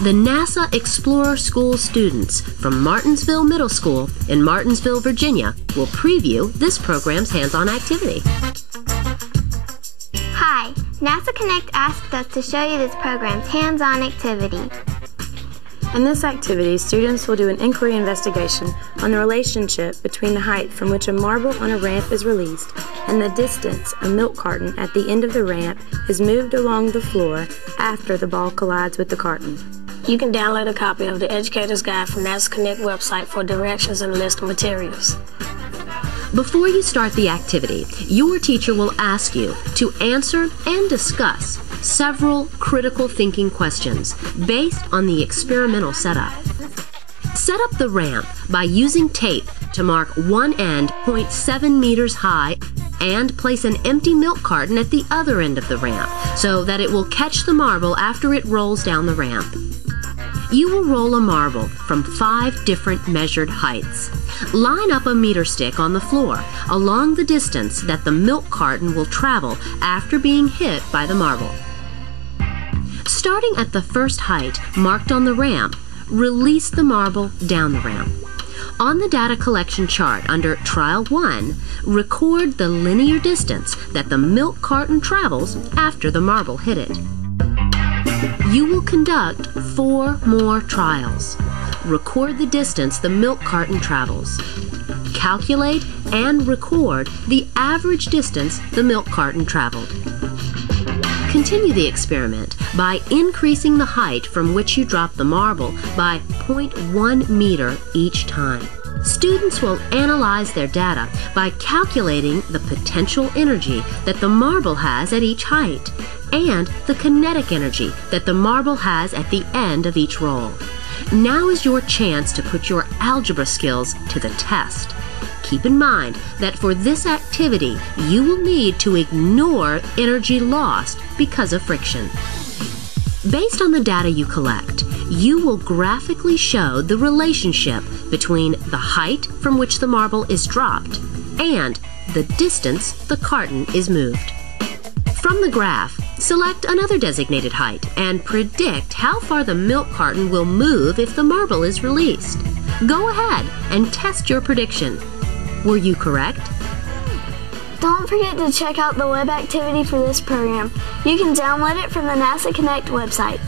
The NASA Explorer School students from Martinsville Middle School in Martinsville, Virginia, will preview this program's hands-on activity. Hi, NASA Connect asked us to show you this program's hands-on activity. In this activity, students will do an inquiry investigation on the relationship between the height from which a marble on a ramp is released and the distance a milk carton at the end of the ramp is moved along the floor after the ball collides with the carton. You can download a copy of the Educator's Guide from NASA Connect website for directions and a list of materials. Before you start the activity, your teacher will ask you to answer and discuss several critical thinking questions based on the experimental setup. Set up the ramp by using tape to mark one end 0.7 meters high and place an empty milk carton at the other end of the ramp so that it will catch the marble after it rolls down the ramp. You will roll a marble from 5 different measured heights. Line up a meter stick on the floor along the distance that the milk carton will travel after being hit by the marble. Starting at the first height marked on the ramp, release the marble down the ramp. On the data collection chart under Trial 1, record the linear distance that the milk carton travels after the marble hit it. You will conduct 4 more trials. Record the distance the milk carton travels. Calculate and record the average distance the milk carton traveled. Continue the experiment by increasing the height from which you drop the marble by 0.1 meter each time. Students will analyze their data by calculating the potential energy that the marble has at each height and the kinetic energy that the marble has at the end of each roll. Now is your chance to put your algebra skills to the test. Keep in mind that for this activity, you will need to ignore energy lost because of friction. Based on the data you collect, you will graphically show the relationship between the height from which the marble is dropped and the distance the carton is moved. From the graph, select another designated height and predict how far the milk carton will move if the marble is released. Go ahead and test your prediction. Were you correct? Don't forget to check out the web activity for this program. You can download it from the NASA Connect website.